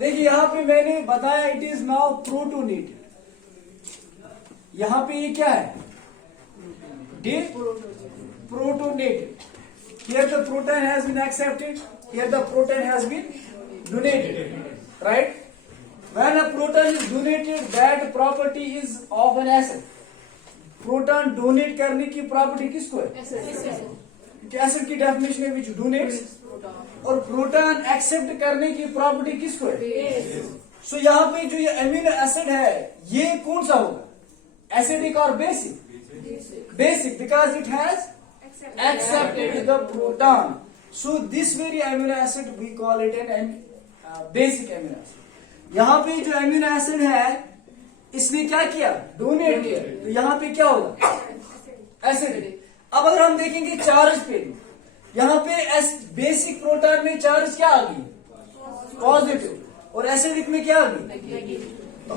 देखिए यहां पे मैंने बताया इट इज नाउ प्रोटोनेटेड। यहां पे ये क्या है? Protonated. Here the proton has been accepted. Here the proton has been donated. Right? When a proton is donated, that property is of an acid. Proton donate करने की property किसको है? Acid की डेफिनेशन है which donates, और proton accept करने की property किसको है? सो यहाँ पे जो ये अमीनो एसिड है ये कौन सा होगा? एसिडिक और basic? Basic, because it has accepted the proton. So this very amino acid we call it an basic amino acid. यहाँ पे जो amino acid है इसने क्या किया? डोनेट किया। तो यहाँ पे क्या होगा? एसिडिक। अब अगर हम देखेंगे चार्ज पे, यहाँ पे बेसिक प्रोटॉन में चार्ज क्या आ गई? पॉजिटिव। और एसिडिक में क्या आ गई?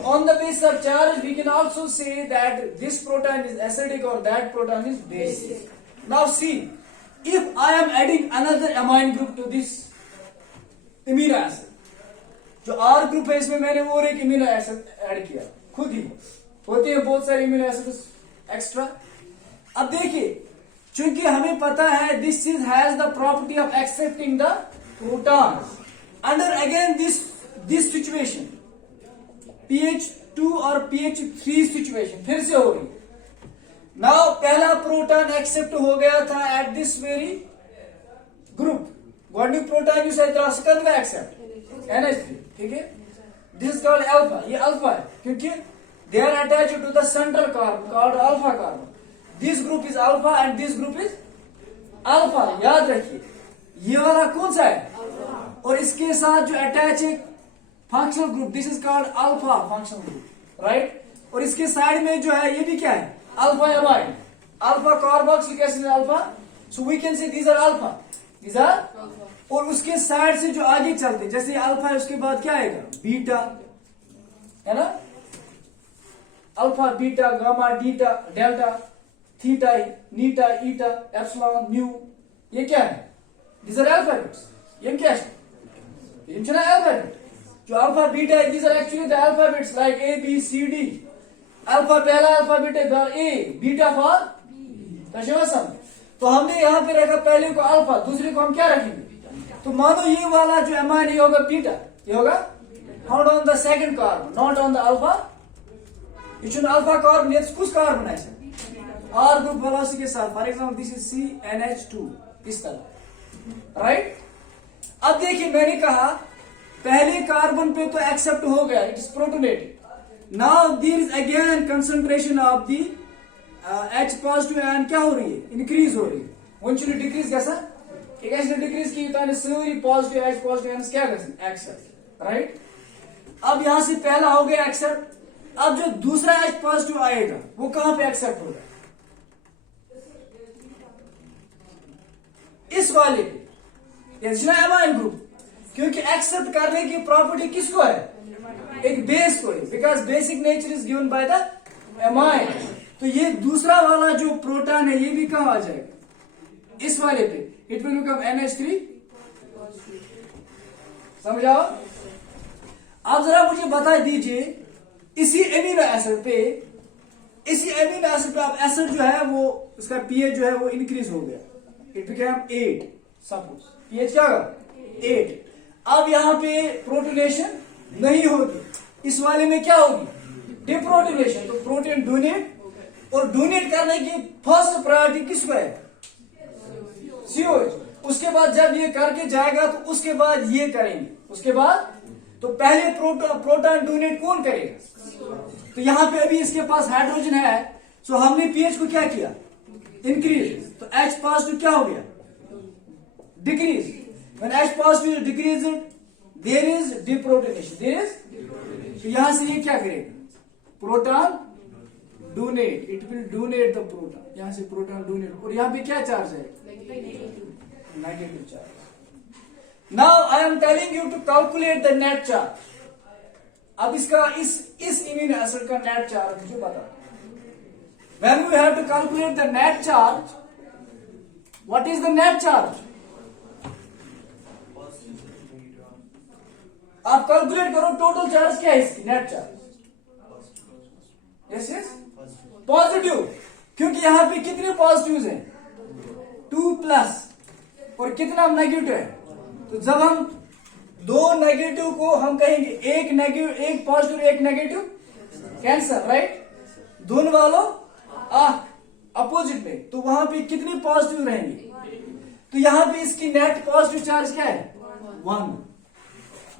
On the basis of charge, we can also say that this proton is acidic or that proton is basic. Now see, if I am adding another amine group to this amino acid, जो R group है इसमें मैंने और एक amino acid add किया खुद ही, होते हैं बहुत सारे amino acids एक्स्ट्रा। अब देखिए, चूंकि हमें पता है this is has the property of accepting the proton. Under again this situation, pH2 और pH3 सिचुएशन फिर से होगी। नाउ पहला प्रोटॉन एक्सेप्ट हो गया था एट दिस वेरी ग्रुप। गोल्डिक प्रोटॉन यू सेड सेकंड का एक्सेप्ट NH3, ठीक है। This is called alpha. ये अल्फा है क्योंकि they are attached to the central carbon called alpha carbon. This group is alpha and this group is alpha. याद रखिए ये वाला कौन सा है? और इसके साथ जो अटैच है functional group, this is called alpha functional group, right. और इसके साइड में जो है ये भी क्या है? Alpha amide, alpha carboxylic acid alpha. So we can say these are alpha, these are. और उसके साइड से जो आगे चलते जैसे अल्फा है उसके बाद क्या आएगा? बीटा, है ना। Alpha, beta, gamma, zeta, delta, theta, नीटा, ईटा, एप्सिलॉन, म्यू, ये क्या है? These are alphabets. ये क्या है? ये अल्फाबेट। जो अल्फा बीटा है these are actually the alphabets like A B C D. Alpha पहला अल्फाबेट है फॉर ए, बीटा फॉर तशवसम। तो हमने यहाँ पे रखा पहले को अल्फा, दूसरे को हम क्या रखेंगे? तो मानो ये वाला जो अमाइन ये होगा बीटा, ये होगा found on the second carbon not on the alpha. ये अल्फा कार्बन ये कुछ कार्बन है आर ग्रुप वेलोसिटी के साथ। For example this is CnH2 इस तरह, राइट। अब देखिए मैंने कहा पहले कार्बन पे तो एक्सेप्ट हो गया, it is protonated. Now there is again concentration of the H positive ion क्या हो रही है? इंक्रीज हो रही है। वन डिक्रीज कैसा? डिक्रीज की सारी पॉजिटिव H पॉजिटिव आयन क्या कर एक्सेप्ट, राइट। अब यहां से पहला हो गया एक्सेप्ट। अब जो दूसरा H पॉजिटिव आएगा वो कहां पे एक्सेप्ट होगा? इस वाले पे, एमाइन ग्रुप। क्योंकि एक्सेप्ट करने की प्रॉपर्टी किसको है? एक बेस को है, because basic nature is given by the amine. तो ये दूसरा वाला जो प्रोटॉन है ये भी कहां आ जाएगा? इस वाले पे। It will become NH3। समझ आओ? आप जरा मुझे बता दीजिए इसी एमिनो एसिड पे, आप एसिड जो है वो उसका pH जो है वो इंक्रीज हो गया, इट बिकम 8 सपोज। pH क्या होगा? 8। अब यहां पे प्रोटोनेशन नहीं होगी, इस वाले में क्या होगी? डिप्रोटोनेशन। तो प्रोटीन डोनेट, और डोनेट करने की फर्स्ट प्रायोरिटी किसको है? COH। उसके बाद जब ये करके जाएगा तो उसके बाद ये करेंगे, उसके बाद तो पहले प्रोटॉन डोनेट कौन करेगा? तो यहां पे अभी इसके पास हाइड्रोजन है, सो हमने pH को क्या किया? इंक्रीज। तो H पॉजिटिव क्या हो गया? Decrease. When H positive is decreased, there is deprotonation. तो यहां से ये क्या करेगा? Proton donate, it will donate the proton. यहां से प्रोटॉन डोनेट, और यहां पे क्या चार्ज है? Negative charge. Now I am telling you to calculate the net charge. अब इसका इस इम्यूनो एसिड का नेट चार्ज मुझे बता। When we have to calculate the net charge, what is the net charge? आप कैलकुलेट करो total charge क्या है इसकी, net charge. Yes yes, positive, क्योंकि यहां पे कितने पॉजिटिव हैं, 2 प्लस, और कितना नेगेटिव है। तो जब हम दो नेगेटिव को हम कहेंगे एक नेगेटिव, एक पॉजिटिव एक नेगेटिव, कैंसर, राइट, दोनों वालों अपोजिट में, तो वहां पे कितनी पॉजिटिव रहेंगे। तो यहां पे इसकी नेट पॉजिटिव चार्ज क्या है, 1।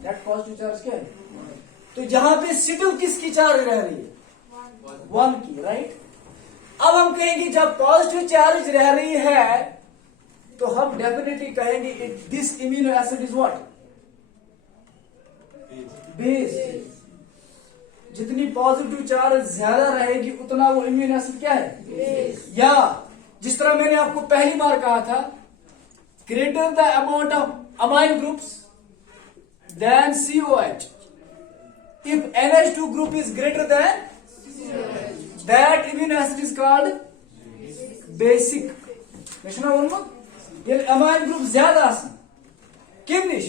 नेट पॉजिटिव चार्ज क्या है, तो यहां पे सिर्फ किसकी चार्ज रह रही है, 1 की, राइट। अब हम कहेंगे जब पॉजिटिव चार्ज रह रही है तो हम डेफिनेटली कहेंगे this immuno acid is what, base. जितनी पॉजिटिव चार्ज ज्यादा रहेगी उतना वो इम्यूनो एसिड क्या है, बेस। या जिस तरह मैंने आपको पहली बार कहा था, greater the amount of amine groups then COH, if NH2 group is greater than that amino acid is called basic. Meshna olma? Yel amine group ज्यादा आसन, किमनिश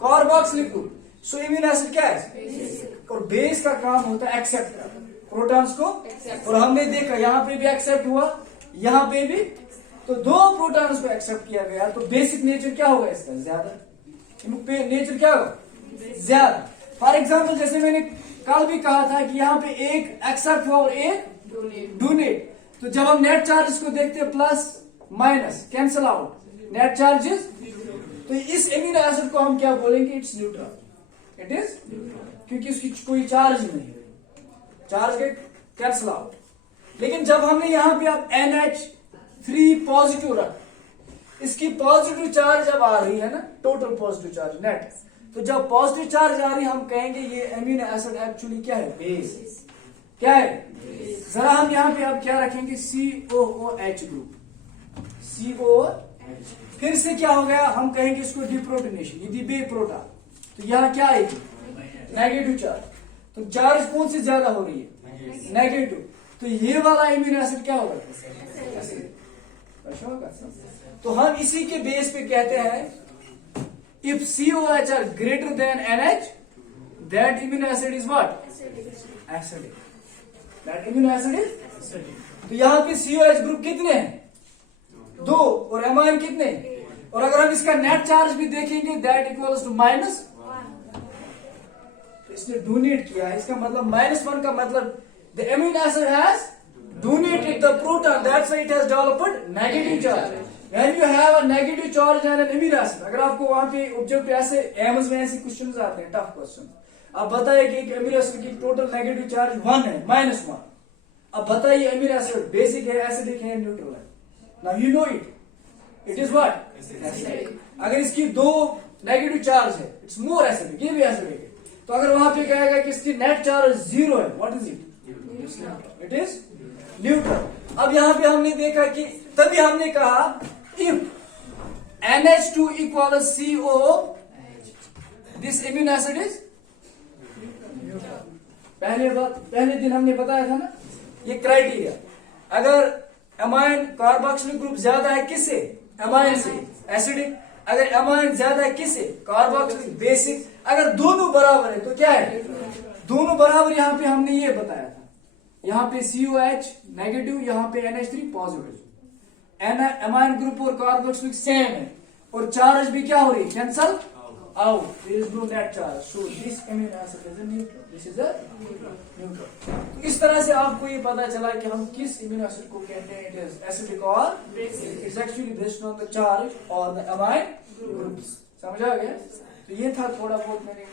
कार्बोक्सिलिक ग्रुप, सो इम्यूनो एसिड क्या है, और बेस का काम होता है एक्सेप्ट करना प्रोटॉन्स को, और हमने देखा यहां पे भी एक्सेप्ट हुआ, यहां पे भी, तो दो प्रोटॉन्स को एक्सेप्ट किया गया, तो बेसिक नेचर क्या होगा इसका, ज्यादा, नेचर क्या होगा, ज्यादा। फॉर एग्जाम्पल जैसे मैंने कल भी कहा था कि यहाँ पे एक एक्सेप्ट हुआ और एक डोनेट, तो जब हम नेट चार्जेस को देखते हैं plus minus cancel out, net charges, तो इस एमिनो एसिड को हम क्या बोलेंगे, इट्स न्यूट्रल, इट इज, क्योंकि उसकी कोई चार्ज नहीं है, चार्ज के कैंसल आउट। लेकिन जब हमने यहाँ पे अब NH3 पॉजिटिव रखा, इसकी पॉजिटिव चार्ज जब आ रही है ना, टोटल पॉजिटिव चार्ज नेट, तो जब पॉजिटिव चार्ज आ रही है हम कहेंगे ये एमिनो एसिड एक्चुअली क्या है, बेस, क्या है, जरा हम यहाँ पे अब क्या रखेंगे, COOH ग्रुप, COOH, फिर से क्या हो गया, हम कहेंगे इसको डिप्रोटोनेशन, यदि बे प्रोटा, तो यहाँ क्या आएगी, नेगेटिव चार्ज, तो चार्ज कौन सी ज्यादा हो रही है, नेगेटिव, तो ये वाला एमिनो एसिड क्या होगा, तो हम इसी के बेस पे कहते हैं if COH are greater than NH, that amino acid is what, acidic, that amino acid is acidic। तो यहाँ पे COH ग्रुप कितने हैं, 2, और एमाइन कितने, और अगर हम इसका नेट चार्ज भी देखेंगे दैट इक्वल्स टू -1, तो इसने डोनेट किया है, इसका मतलब -1 का मतलब the amino acid has donated the proton, that's why it has developed negative charge। When you have a negative charge and an amino acid, अगर आपको वहां पे ऑब्जेक्ट ऐसे एम्स में ऐसे क्वेश्चंस आते हैं, टफ क्वेश्चन, अब बताइए कि एक एमिनो एसिड की टोटल नेगेटिव चार्ज 1 है, -1, अब बताइए एमिनो एसिड बेसिक है, एसिडिक है, न्यूट्रल है, now you know it is what, acidic. अगर इसकी 2 नेगेटिव चार्ज है, इट्स मोर एसिडिक, ये भी एसिडिक है, तो अगर वहां पे कहेगा कि इसकी नेट चार्ज 0 है, what is it, it is neutral. अब यहां पे हमने देखा कि तभी हमने कहा if NH2 equals CO, this amino acid is पहले दिन हमने बताया था ना ये क्राइटेरिया, अगर अमाइन कार्बोक्सिलिक ग्रुप ज्यादा है किससे, अमाइन से, एसिडिक, अगर अमाइन ज्यादा है किससे, कार्बोक्सिलिक, बेसिक, अगर दोनों बराबर है तो क्या है, दोनों बराबर, यहाँ पे हमने ये बताया था, यहाँ पे COH नेगेटिव, यहाँ पे NH3 पॉजिटिव, अमाइन ग्रुप और कार्बोक्सिलिक सेम है, और चार्ज भी क्या हो रही है, cancel out, there is no net charge, so this amino acid is a neutral, this is a neutral. तो इस तरह से आपको ये पता चला कि हम किस एमिनो एसिड को कहते हैं, इट इज एसिडिक और basic, it's actually based on the charge और द अमाइन ग्रुप्स। समझ आ गया? तो ये था, थोड़ा बहुत मैंने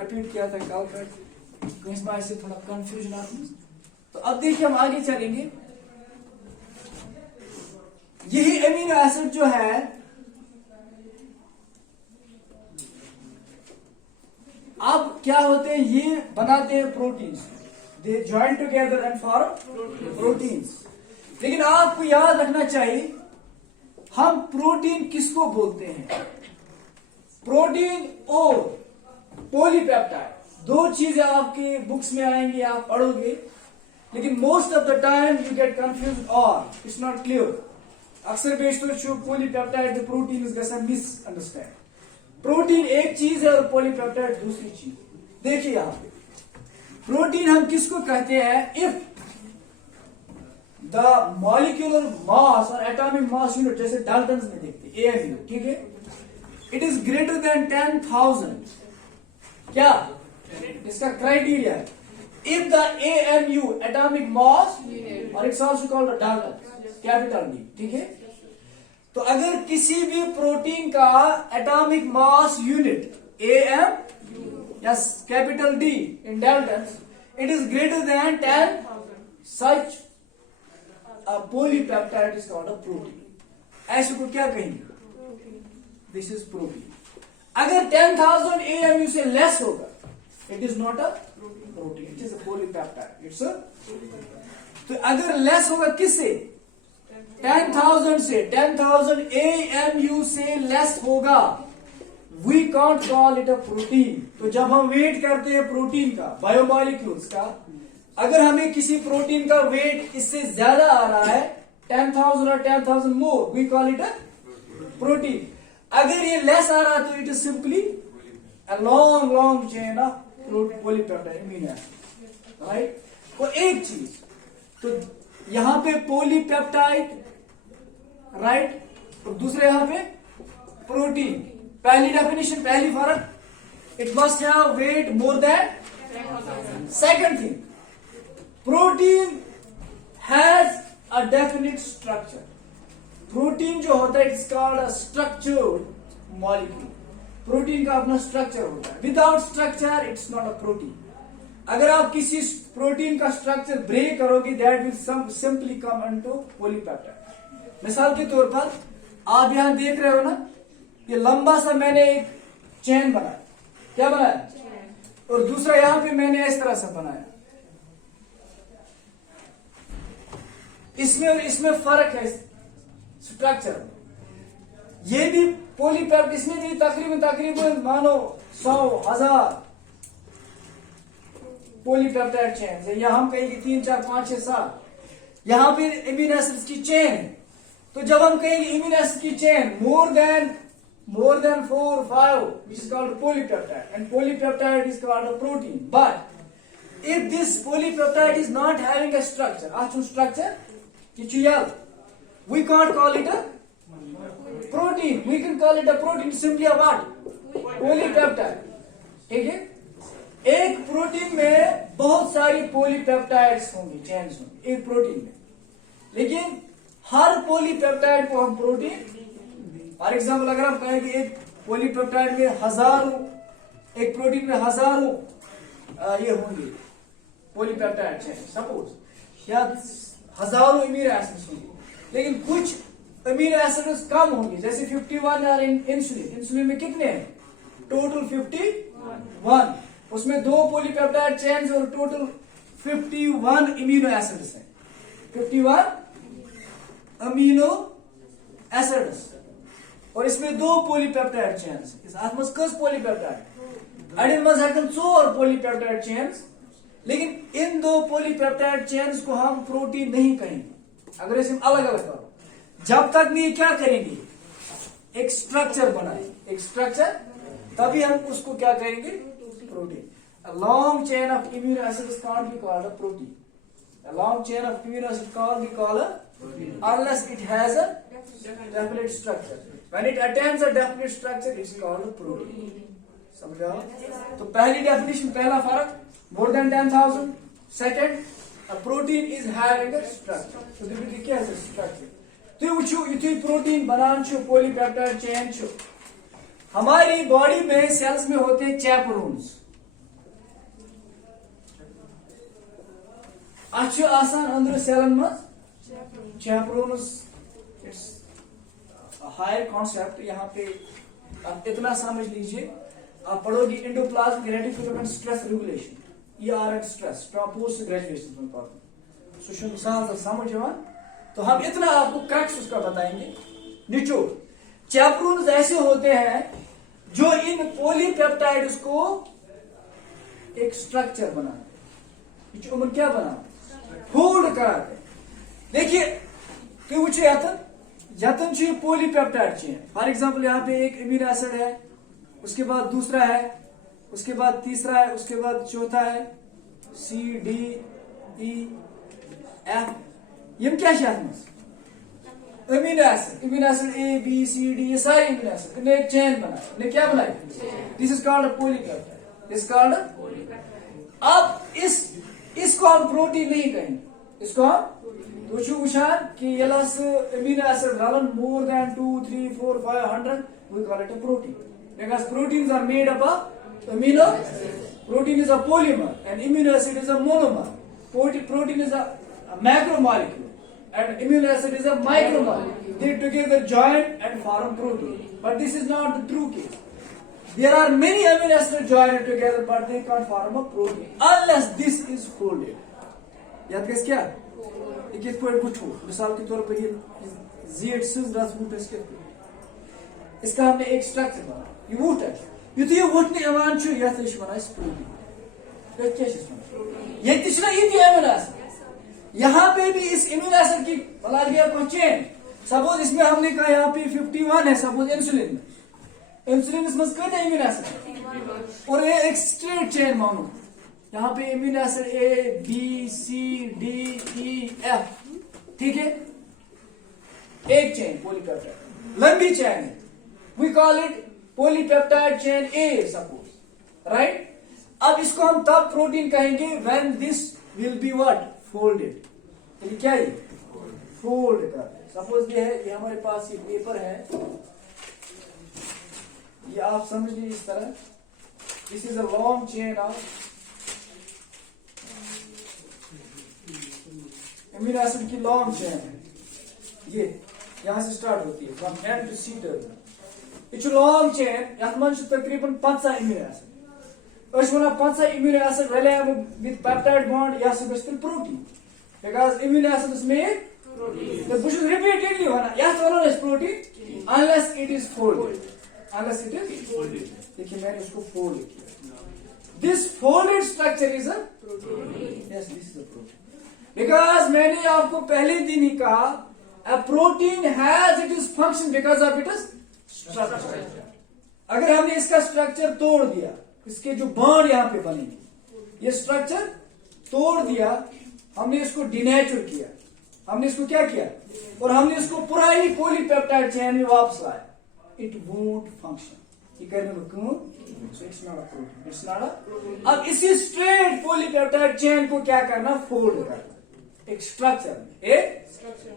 रिपीट किया था कल का, इस बार से थोड़ा कंफ्यूजन आती। तो अब देखिए हम आगे चलेंगे, यही एमिनो एसिड जो है अब क्या होते हैं, ये बनाते हैं proteins, they join together and form proteins. लेकिन आपको याद रखना चाहिए हम प्रोटीन किसको बोलते हैं, प्रोटीन और पॉलीपेप्टाइड, 2 चीजें आपके बुक्स में आएंगी, आप पढ़ोगे, लेकिन most of the time you get confuse और इट्स नॉट क्लियर। अक्सर बेशतर पॉलीपेप्टाइड प्रोटीन गसान मिस अंडरस्टैंड। प्रोटीन एक चीज है और पॉलीपेप्टाइड दूसरी चीज। देखिए यहां पे प्रोटीन हम किसको कहते हैं? इफ द मॉलिक्यूलर मास और एटॉमिक मास यूनिट, जैसे डाल्टन्स में देखते हैं AMU, ठीक है, इट इज ग्रेटर देन 10,000। क्या इसका क्राइटेरिया है? If the AMU atomic mass और it's also called Dalton capital D, ठीक है। तो अगर किसी भी प्रोटीन का एटॉमिक मास यूनिट AM या capital D in daltons, it is greater than 10, such a polypeptide is called a protein. ऐसे को क्या कहेंगे? This is protein. अगर 10,000 AMU से लेस होगा, it is not a protein, it is a polypeptide. It's a, तो अगर less होगा किससे? 10,000 से, 10,000 AMU से लेस होगा, we can't call it a protein. तो जब हम वेट करते हैं प्रोटीन का, बायोमॉलिक्यूल्स का, अगर हमें किसी प्रोटीन का वेट इससे ज्यादा आ रहा है 10,000 और 10,000 more, we call it a protein. अगर ये लेस आ रहा है तो it is simply a long long chain of polypeptide amino acid, right. तो एक चीज, तो यहां पे पॉलीपेप्टाइड, राइट, और दूसरे यहां पे प्रोटीन। पहली डेफिनेशन, पहली फर्क, it must have weight more than. Second thing, protein has a definite structure. Protein जो होता है it's called a structured molecule. Protein का अपना स्ट्रक्चर होता है, without structure it's not a protein. अगर आप किसी प्रोटीन का स्ट्रक्चर ब्रेक करोगे, that will simply come into polypeptide. मिसाल के तौर पर आप यहां देख रहे हो ना, ये लंबा सा मैंने एक चेन बनाया, क्या बनाया, और दूसरा यहां पे मैंने इस तरह से बनाया। इसमें फर्क है स्ट्रक्चर। ये भी पॉलीपेप्टाइड, इसमें भी तकरीबन मानो 100,000 पॉलीपेप्टाइड चेन है। यहां हम कहेंगे 3, 4, 5, 6, 7। यहां पे अमीनो एसिड्स की चेन है। तो जब हम कहेंगे अमीनो एसिड की chain more than 4, 5, which is called polypeptide, and polypeptide is called a protein. But if this polypeptide is not having a structure, we can't call it a protein. We can call it a protein, simply a what? Polypeptide. ठीक है। एक protein में बहुत सारी polypeptides होंगी, chains होंगी एक protein में, लेकिन हर पॉलीपेप्टाइड को हम प्रोटीन, फॉर एग्जाम्पल अगर हम कहें कि एक पॉलीपेप्टाइड में हजारों, एक प्रोटीन में हजारों ये होंगे पॉलीपेप्टाइड चेन सपोज, या हजारों अमीनो एसिड्स होंगे, लेकिन कुछ अमीनो एसिड्स कम होंगे, जैसे 51 और इंसुलिन में कितने हैं? टोटल 51, उसमें 2 पॉलीपेप्टाइड चेन्स और टोटल 51 अमीनो एसिड्स हैं, 51 अमीनो एसिड्स, और इसमें 2 पॉलीपेप्टाइड चेन्स। अत मज कस पॉलीपेप्टाइड, अड़िन मज हेकन 4 पॉलीपेप्टाइड चेन्स, लेकिन इन 2 पॉलीपेप्टाइड चेन्स को हम प्रोटीन नहीं कहेंगे अगर इसे अलग अलग करो, जब तक भी ये क्या करेंगे, एक स्ट्रक्चर बनाएंगे, एक स्ट्रक्चर, तभी हम उसको क्या करेंगे, protein. A long chain of amino acids can't be called a protein. A long chain of amino acids can't be called a protein unless it has a definite structure. When it attains a definite structure, it's called a protein. समझ आओ? तो पहली definition, पहला फर्क, more than 10,000. Second, a protein is having a structure. तो देखिए क्या है structure? तो उच्चो इतनी प्रोटीन बनान छो, पॉलीपेप्टाइड चेन छो। हमारी बॉडी में सेल्स में होते हैं चैपरोन्स। अच्छे आसान अंदर सेलन में चैपरोन्स, इट्स हायर कॉन्सेप्ट। यहाँ पे आप इतना समझ लीजिए, आप पढ़ोगे endoplasmic reticulum stress regulation, ER stress post graduation में पढ़ते, सुशुम साल समझ आवा। तो हम इतना आपको क्रक्स उसका बताएंगे, निचोड़। चैपरोन्स ऐसे होते हैं जो इन पॉलीपेप्टाइड्स को एक स्ट्रक्चर बनाते, क्या बनाते, होल्ड कराते। देखिए कि यतन पॉलीपेप्टाइड चेन, फॉर एग्जांपल यहाँ पे एक अमीनो एसिड है, उसके बाद दूसरा है, उसके बाद तीसरा है, उसके बाद चौथा है, C D E F। यम क्या amino acid A B C D ये सारे अमीनो एसिड, इन्हें एक चेन बनाया, इन्हें क्या बनाया? This is called polypeptide, this is called. अब इसको हम प्रोटीन नहीं कहेंगे, इसको हम तो वुचान कि अमीनो एसिड रलन more than 2 3 4 500 we call it a protein, because proteins are made up of amino, protein is a polymer and amino acid is a monomer, protein is a macromolecule and amino acid is a micromolecule, they together join and form protein, but this is not the true case. There are many amino acids joined together but they can't form a protein unless this is folded. याद कैसे क्या एक वुचो मिसाल के तौर पर ये Z सिज रस वुट इसका हमने एक स्ट्रक्चर बना, ये वुट है, ये वुट इवान छु यथ इस वना प्रोटीन, ये क्या इस वना ये तिछना ये अमीनो एसिड, यहाँ पे भी इस अमीनो एसिड की बना गया को चेन। सपोज इसमें हमने कहा यहाँ पे 51 है, सपोज इंसुलिन में, इंसुलिन इसमें कितने अमीनो एसिड और ये एक स्ट्रेट चेन मानो, यहाँ पे amino acid A B C D E F, ठीक है, एक चेन पॉलीपेप्टाइड लंबी चेन है, we call it polypeptide chain A suppose, right. अब इसको हम तब प्रोटीन कहेंगे when this will be what folded, तो क्या है फोल्ड कर, सपोज ये है, ये हमारे पास ये पेपर है, ये आप समझ लीजिए इस तरह, this is a long chain of amino acid की लॉन्ग चेन है, ये यहां से स्टार्ट होती है from end to C terminal, ये लॉन्ग चेन यथ मन तकरीबन 50 amino acid one 50 amino acid रलियाम विद पेप्टाइड बॉन्ड यह गि protein, because amino acid is made तो बस रिपीटेडली वन यथ one protein unless it is folded, unless it is folded. देखिए मैंने इसको फोल्ड किया, this folded structure is a protein, yes this is a protein, because मैंने आपको पहले दिन ही कहा a protein has its function because of its structure। अगर हमने इसका स्ट्रक्चर तोड़ दिया, इसके जो बॉन्ड यहाँ पे बनेंगे, ये स्ट्रक्चर तोड़ दिया, हमने इसको डिनेचर किया, हमने इसको क्या किया और हमने इसको पुरानी पॉलीपेप्टाइड चेन में वापस लाया, इट वोंट फंक्शन, ये करने में क्यों, it's not a protein, it's not अ। अब इसी स्ट्रेट पॉलीपेप्टाइड चेन को क्या करना, फोल्ड करना एक स्ट्रक्चर में, एक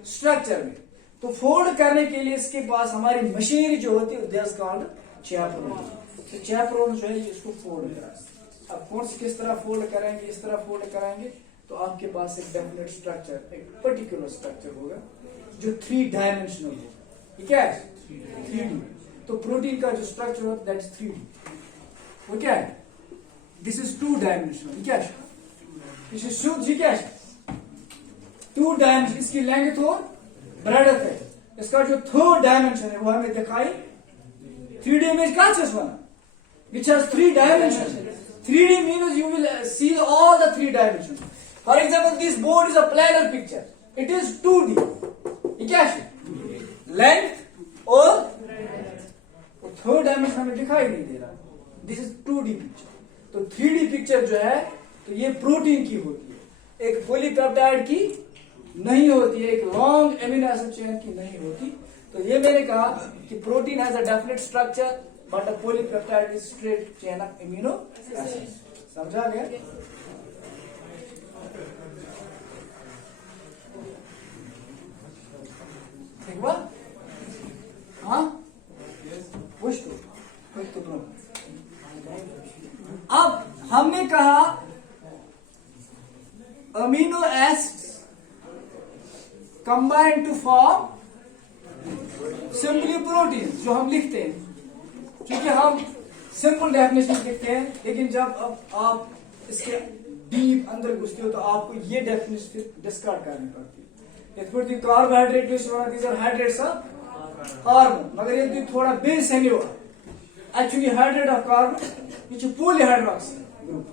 स्ट्रक्चर में, तो फोल्ड करने के लिए इसके पास हमारी मशीनरी जो होती है दैट्स कॉल्ड चैपरोन, तो चैपरोन जो है इसको फोल्ड करा। अब कौन से किस तरह फोल्ड करेंगे, इस तरह फोल्ड करेंगे तो आपके पास एक डेफिनेट स्ट्रक्चर, एक पर्टिकुलर स्ट्रक्चर होगा जो 3 डायमेंशनल होगा, ये क्या है 3D, तो प्रोटीन का जो स्ट्रक्चर होता है दैट्स 3D, वो क्या है, दिस इज 2 डायमेंशनल, क्या है, दिस इज शुद्ध, ये क्या है 2 डायमेंशन, इसकी लेंथ और ब्रेडथ है, इसका जो 3rd डायमेंशन है वो हमें दिखाई 3D इमेज का बना which has 3 dimensions, 3D means you will see all the 3 dimensions, for example this board is a planar picture, it is 2D, ये क्या है लेंथ और 3rd डायमेंशन हमें दिखाई नहीं दे रहा, दिस इज 2D पिक्चर, तो 3D पिक्चर जो है तो ये प्रोटीन की होती है, एक पॉलीपेप्टाइड की नहीं होती है, एक लॉन्ग अमीनो एसिड चेन की नहीं होती, तो ये मैंने कहा कि protein has a definite structure but a polypeptide is straight chain of amino acids, समझा गया। ठीक हुआ, हाँ पुश तो अब हमने कहा amino acids combine to form simply protein, जो हम लिखते हैं, क्योंकि हम सिंपल डेफिनेशन लिखते हैं, लेकिन जब अब आप इसके डीप अंदर घुसते हो तो आपको ये डेफिनेशन डिस्कार्ड करनी पड़ती है। इस पर carbohydrate these are hydrates of carbon, मगर ये थोड़ा बेस है एक्चुअली हाइड्रेट ऑफ कार्बन, ये पॉलीहाइड्रोक्सी ग्रुप,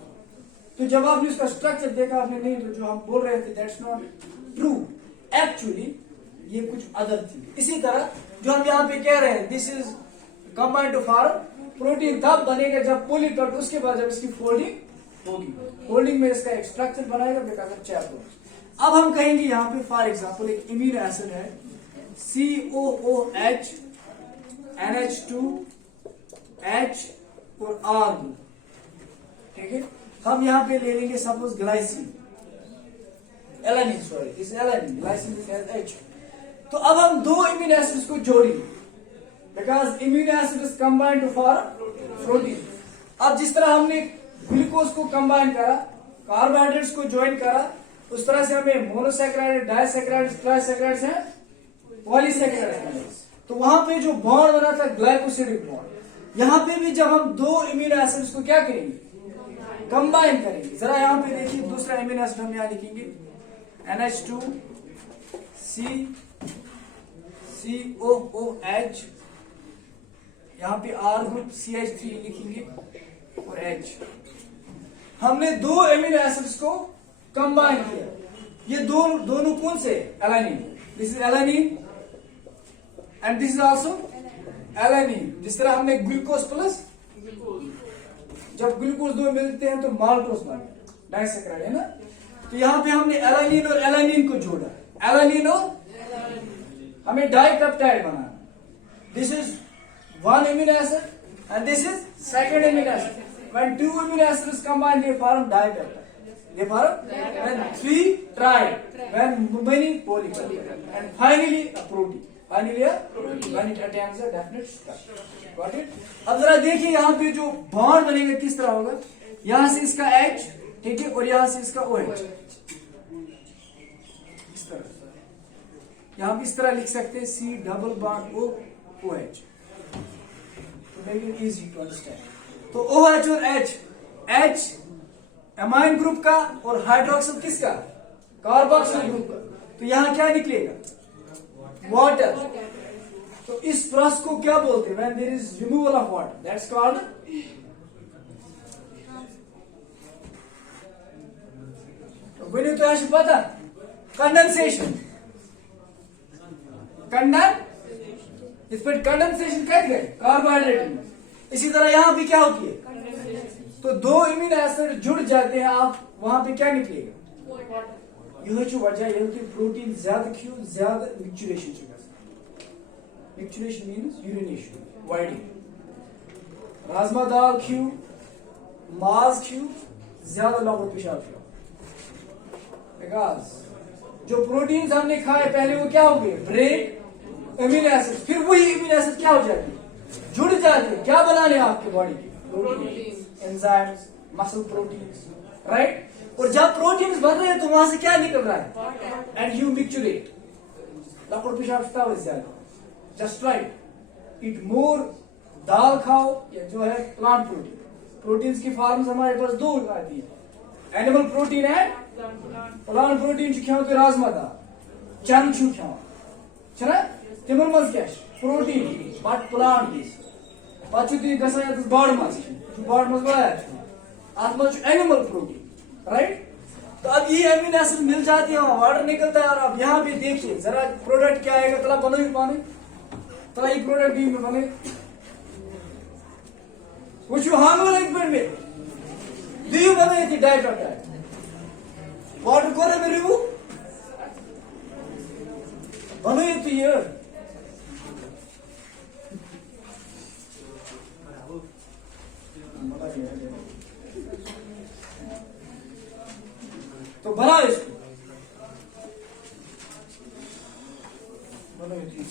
तो जब आपने इसका स्ट्रक्चर देखा आपने नहीं, तो जो हम बोल रहे थे दैट्स नॉट ट्रू, एक्चुअली ये कुछ अदर थी। इसी तरह जो हम यहाँ पे कह रहे हैं this is combined to form protein तब बनेगा जब पॉलीपेप्टाइड, उसके बाद जब इसकी फोल्डिंग होगी, फोल्डिंग में इसका एक स्ट्रक्चर बनाएगा बिकॉज ऑफ चैप्टर। अब हम कहेंगे यहाँ पे फॉर एग्जांपल एक इम्यूनो एसिड है COOH NH2H और R, ठीक है। हम यहाँ पे ले लेंगे सपोज ग्लाइसिन, एलानिन, सॉरी इस एलानिन, ग्लाइसिन H। तो अब हम दो इम्यूनो एसिड्स को जोड़ेंगे because immuno acid is combined to form protein. अब जिस तरह हमने ग्लूकोज को कंबाइन करा, कार्बोहाइड्रेट्स को ज्वाइन करा, उस तरह से हमें मोनोसैकेराइड, डाइसैकेराइड, ट्राइसैकेराइड्स हैं, पॉलीसैकेराइड्स। तो वहां पे जो बॉन्ड बना था ग्लाइकोसिडिक बॉन्ड, यहाँ पे भी जब हम दो इम्यूनो एसिड्स को क्या करेंगे, कंबाइन करेंगे। जरा यहाँ पे देखिए दूसरा इम्यूनो एसिड हम यहाँ लिखेंगे NH2COOH, यहाँ पे R ग्रुप CH3 लिखेंगे और H। हमने दो एमिनो एसिड्स को कंबाइन किया। ये दोनों कौन से, alanine, this is alanine and this is also alanine. जिस तरह हमने ग्लूकोज प्लस, जब ग्लूकोज दो मिलते हैं तो माल्टोस बनता है, डाइसैकेराइड है ना। तो यहाँ पे हमने एलानिन और एलानिन को जोड़ा, एलानिन और हमें dipeptide banana. This is one amino acid and this is second amino acid. When two amino acids combine, they form dipeptide. They form when three triad, when many polypeptide, and finally a protein. Finally a protein when it attains a definite structure. Got it? अब जरा देखिए यहाँ पे जो bond बनेगा किस तरह होगा। यहाँ से इसका H, ठीक है, और यहाँ से इसका OH, इस तरह। यहाँ पे इस तरह लिख सकते हैं C double bond OH, make it easy to understand। तो OH और H एमाइन ग्रुप का और हाइड्रोक्सिल किसका, कार्बोक्सिल ग्रुप का। तो यहां क्या निकलेगा, वाटर। तो इस प्रोसेस को क्या बोलते हैं, when there is removal of water, that's called, तो ऐसे पता, कंडेंसेशन। इस पर कंडेंसेशन कहते हैं कार्बोहाइड्रेट में। इसी तरह यहां भी क्या होती है, तो दो इम्यूनो एसिड जुड़ जाते हैं, आप वहां पे क्या निकलेगा, यह वजह यह कि प्रोटीन ज्यादा क्यों, ज्यादा मिक्चुरेशन से। Micturition means urination, voiding. राजमा दाल क्यों, मांस क्यों, ज्यादा लौट पेशाब क्यों, बिकॉज जो प्रोटीन हमने खाए पहले वो क्या हो गए, ब्रेक एमिनो एसिड, फिर वही एमिनो एसिड क्या हो जाती है, जुड़ जाते हैं, क्या बनाने आपके बॉडी की, protein, enzymes, muscle proteins, right. और जब प्रोटीन्स बन रहे हैं तो वहां से क्या निकल रहा है, एंड यू मिक्चुरेट, लकड़ पेशाब ज्यादा। जस्ट राइट, इट मोर, दाल खाओ या जो है प्लांट प्रोटीन। प्रोटीन्स की फॉर्म्स हमारे पास दो आती है, animal protein and plant protein. खाओ तो राजमा दाल, चन खाओ, छना तिमन मज क्या प्रोटीन, बट प्लांट बेस। पे गसान बॉड मज, बॉड मज अत मज एनिमल प्रोटीन, राइट। तो अब ये एमिनो एसिड मिल जाती है, वाटर निकलता है। और अब यहाँ पे देखिए जरा प्रोडक्ट क्या आएगा, तला बनो ही पाने, तला ये प्रोडक्ट भी बने कुछ हार्मोन लिक्विड में दी बने थी डाइपेप्टाइड, वाटर को मेरे वो बनो ये तो ये तो बना इसको, बना ये चीज।